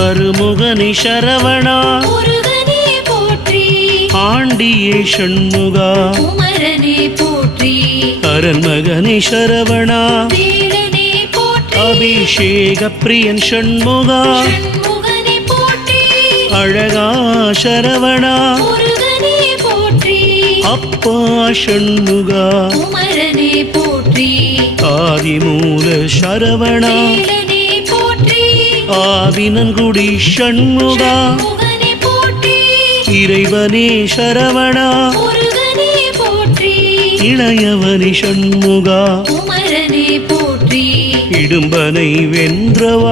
அருமுகனி சரவணா முருகனே போற்றி ஆண்டியே ஷண்முகா குமரனே போற்றி அரண்மகனி சரவணா வேலனே போற்றி அபிஷேக பிரியன் ஷண்முகா ஷண்முகனே போற்றி அழகா சரவணா முருகனே போற்றி அப்பா ஷண்முகா குமரனே போற்றி ஆதிமூல சரவணா வேலனே போற்றி ஆவினன்குடி ஷண்முகா ஷண்முகனே போற்றி இறைவனே சரவணா முருகனே போற்றி இளையவனி ஷண்முகா குமரனே போற்றி இடும்பனை வென்றவா